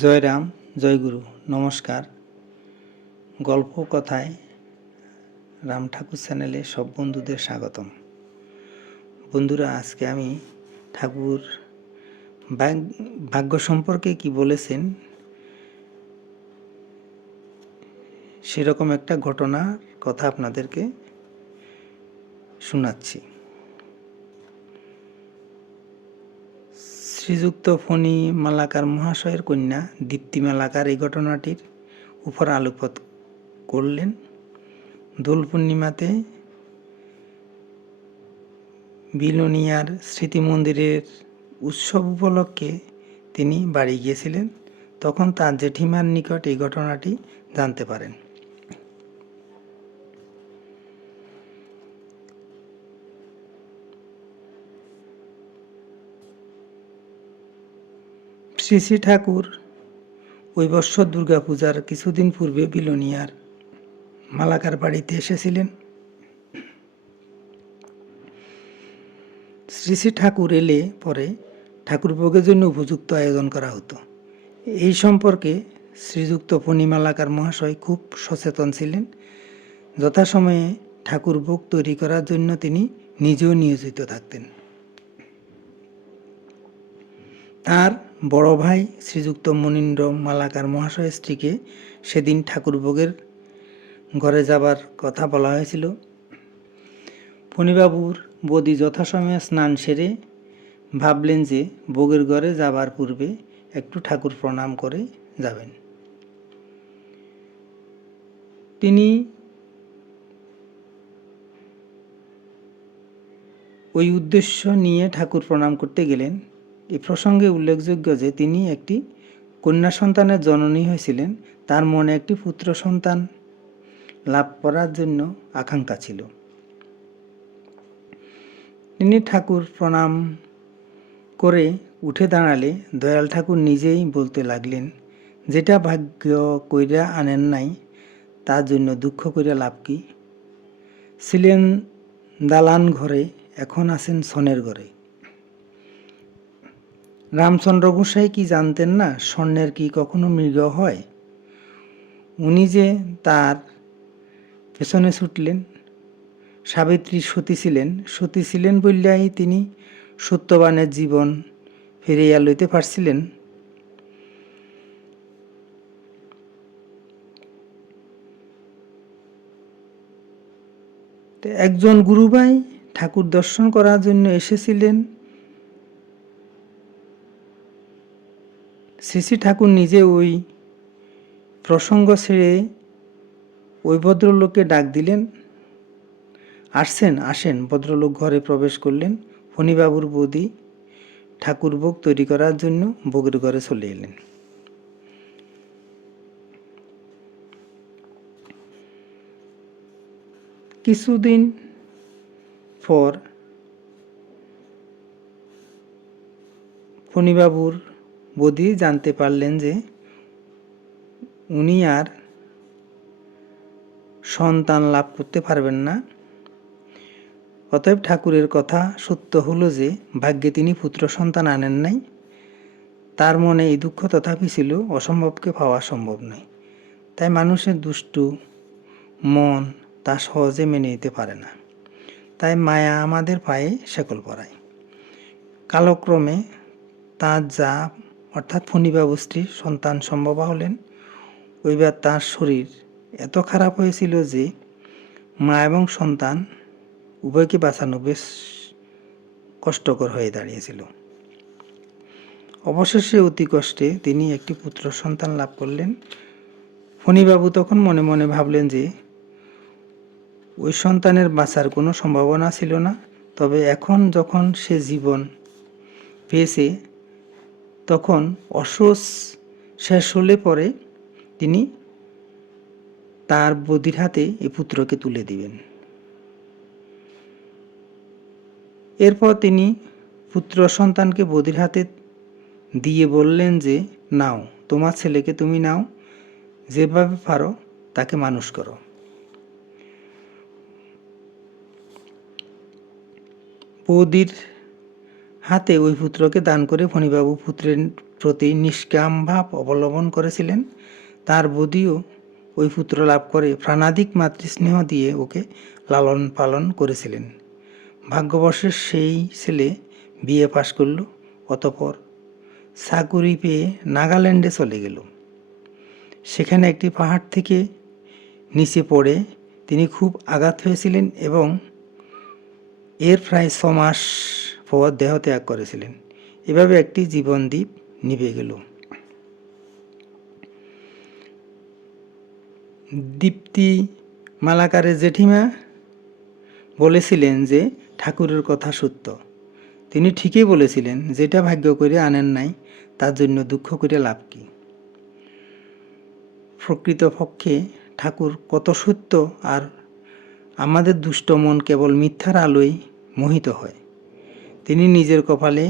জয় রাম, জয় গুরু, নমস্কার। গল্প কথায় রাম ঠাকুর চ্যানেলে সব বন্ধুদের স্বাগতম। বন্ধুরা, আজকে আমি ঠাকুর ভাগ্য সম্পর্কে কি বলেছেন সেরকম একটা ঘটনার কথা আপনাদেরকে শোনাচ্ছি। শ্রীযুক্ত ফণী মালাকার মহাশয়ের কন্যা দীপ্তি মালাকার এই ঘটনাটির উপর আলোকপাত করলেন। দোল পূর্ণিমাতে বিলোনিয়ার স্মৃতি মন্দিরের উৎসব উপলক্ষে তিনি বাড়ি গিয়েছিলেন। তখন তার জেঠিমার নিকট এই ঘটনাটি জানতে পারেন। শ্রী শ্রী ঠাকুর ওই বৎসর দুর্গাপূজার কিছুদিন পূর্বে বিলোনিয়ার মালাকার বাড়িতে এসেছিলেন। শ্রী শ্রী ঠাকুর এলে পরে ঠাকুরভোগের জন্য উপযুক্ত আয়োজন করা হতো। এই সম্পর্কে শ্রীযুক্ত ফণী মালাকার মহাশয় খুব সচেতন ছিলেন। যথাসময়ে ঠাকুরভোগ তৈরি করার জন্য তিনি নিজেও নিয়োজিত থাকতেন। তার বড় ভাই শ্রীযুক্ত মনীন্দ্র মালাকার মহাশয়ের স্ত্রীকে সেদিন ঠাকুরভোগের ঘরে যাবার কথা বলা হয়েছিল। ফণীবাবুর বৌদি যথাসময়ে স্নান সেরে ভাবলেন যে ভোগের ঘরে যাবার পূর্বে একটু ঠাকুর প্রণাম করে যাবেন। তিনি ওই উদ্দেশ্য নিয়ে ঠাকুর প্রণাম করতে গেলেন। এই প্রসঙ্গে উল্লেখযোগ্য যে তিনি একটি কন্যা সন্তানের জননী হয়েছিলেন। তার মনে একটি পুত্র সন্তান লাভ করার জন্য আকাঙ্ক্ষা ছিল। তিনি ঠাকুর প্রণাম করে উঠে দাঁড়ালে দয়াল ঠাকুর নিজেই বলতে লাগলেন, যেটা ভাগ্য কইরা আনেন নাই তার জন্য দুঃখ কইরা লাভ কি? ছিলেন দালান ঘরে, এখন আছেন সনের ঘরে। রামচন্দ্র গোসাই কি জানতেন না স্বর্ণের কি কখনো মৃগ হয়? উনি যে তার পেছনে ছুটলেন। সাবিত্রী সতী ছিলেন বললেই তিনি সত্যবানের জীবন ফিরিয়া লইতে পারছিলেন। একজন গুরুভাই ঠাকুর দর্শন করার জন্য এসেছিলেন। শ্রী শ্রী ঠাকুর নিজে ওই প্রসঙ্গ ছেড়ে ওই ভদ্রলোককে ডাক দিলেন। আসেন। ভদ্রলোক ঘরে প্রবেশ করলেন। ফণীবাবুর বৌদি ঠাকুর ভোগ তৈরি করার জন্য ভোগের ঘরে চলে এলেন। কিছুদিন পর ফণীবাবুর বৌদি জানতে পারলেন যে উনি আর সন্তান লাভ করতে পারবেন না। অতএব ঠাকুরের কথা সত্য হলো যে ভাগ্যে তিনি পুত্র সন্তান আনেন নাই। তার মনে এই দুঃখ তথাপি ছিল, অসম্ভবকে পাওয়া সম্ভব নয়। তাই মানুষের দুষ্টু মন তা সহজে মেনে নিতে পারে না। তাই মায়া আমাদের পায়ে শেকল পরায়। কালক্রমে তার যা অর্থাৎ ফণীবাবু স্ত্রী সন্তান সম্ভবা হলেন। ওইবার তার শরীর এত খারাপ হয়েছিল যে মা এবং সন্তান উভয়কে বাঁচানো বেশ কষ্টকর হয়ে দাঁড়িয়েছিল। অবশেষে অতি কষ্টে তিনি একটি পুত্র সন্তান লাভ করলেন। ফণীবাবু তখন মনে মনে ভাবলেন যে ওই সন্তানের বাঁচার কোনো সম্ভাবনা ছিল না। তবে এখন যখন সে জীবন পেয়েছে, তখন অসুখ শেষ হলে পরে তিনি তার বৌদির হাতে এই পুত্রকে তুলে দিবেন। এরপর তিনি পুত্র সন্তানকে বৌদির হাতে দিয়ে বললেন যে, নাও, তোমার ছেলেকে তুমি নাও, যেভাবে পারো তাকে মানুষ করো। বৌদির হাতে ওই পুত্রকে দান করে ফণীবাবু পুত্রের প্রতি নিষ্কাম ভাব অবলম্বন করেছিলেন, তার বধূও ওই পুত্র লাভ করে প্রাণাধিক মাতৃস্নেহ দিয়ে ওকে লালন পালন করেছিলেন। ভাগ্যবশে সেই ছেলে বিএ পাশ করল, অতঃপর চাকুরি পেয়ে নাগাল্যান্ডে চলে গেল। সেখানে একটি পাহাড় থেকে নিচে পড়ে তিনি খুব আঘাত হয়েছিলেন এবং এর প্রায় 6 মাস পর দেহত্যাগ করেছিলেন। এভাবে একটি জীবনদ্বীপ নিভে গেল। দীপ্তি মালাকারের জেঠিমা বলেছিলেন যে ঠাকুরের কথা সত্য। তিনি ঠিকই বলেছিলেন, যেটা ভাগ্য করে আনেন নাই তার জন্য দুঃখ করে লাভ কি। প্রকৃতপক্ষে ঠাকুর কত সত্য, আর আমাদের দুষ্ট মন কেবল মিথ্যার আলোয় মোহিত হয়। তিনি নিজের কপালে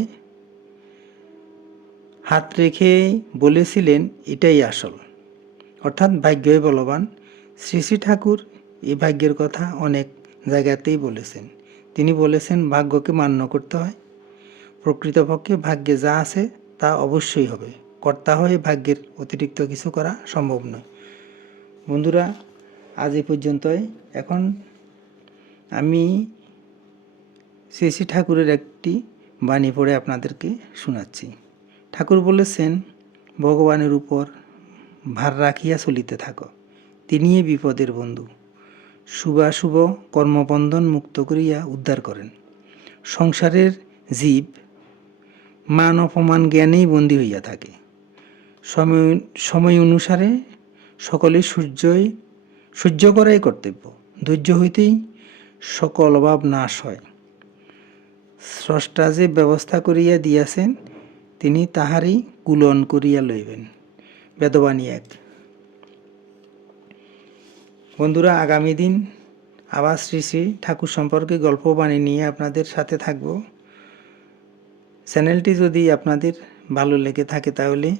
হাত রেখে বলেছিলেন, এটাই আসল, অর্থাৎ ভাগ্যই বলবান। শ্রী শ্রী ঠাকুর এই ভাগ্যের কথা অনেক জায়গাতেই বলেছেন। তিনি বলেছেন, ভাগ্যকে মান্য করতে হয়। প্রকৃতপক্ষে ভাগ্যে যা আছে তা অবশ্যই হবে। কর্তা হয়ে ভাগ্যের অতিরিক্ত কিছু করা সম্ভব নয়। বন্ধুরা, আজ এই পর্যন্তই। এখন আমি শ্রী শ্রী ঠাকুরের একটি বাণী পড়ে আপনাদেরকে শোনাচ্ছি। ঠাকুর বলেছেন, ভগবানের উপর ভার রাখিয়া চলিতে থাকো, তিনিই বিপদের বন্ধু। শুভাশুভ কর্মবন্ধন মুক্ত করিয়া উদ্ধার করেন। সংসারের জীব মান অপমান জ্ঞানেই বন্দী হইয়া থাকে। সময় অনুসারে সকলে সহ্য করাই কর্তব্য। ধৈর্য হইতেই সকল অভাব নাশ হয়। স্রষ্টা যে ব্যবস্থা করিয়া দিয়াছেন, তিনি তাহারই কুলন করিয়া লইবেন। বেদবাণী 1। বন্ধুরা, আগামী দিন আবার শ্রী শ্রী ঠাকুর সম্পর্কে গল্প বাণী নিয়ে আপনাদের সাথে থাকব। চ্যানেলটি যদি আপনাদের ভালো লেগে থাকে তাহলে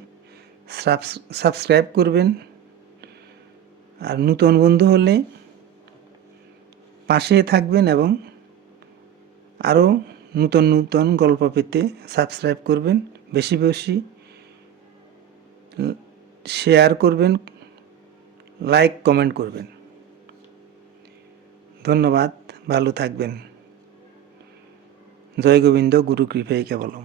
সাবস্ক্রাইব করবেন, আর নতুন বন্ধু হলে পাশে থাকবেন এবং আরও নতুন নতুন গল্প পেতে সাবস্ক্রাইব করবেন। বেশি বেশি শেয়ার করবেন, লাইক কমেন্ট করবেন। ধন্যবাদ, ভালো থাকবেন। জয় গোবিন্দ, গুরু কৃপায় কেবলম।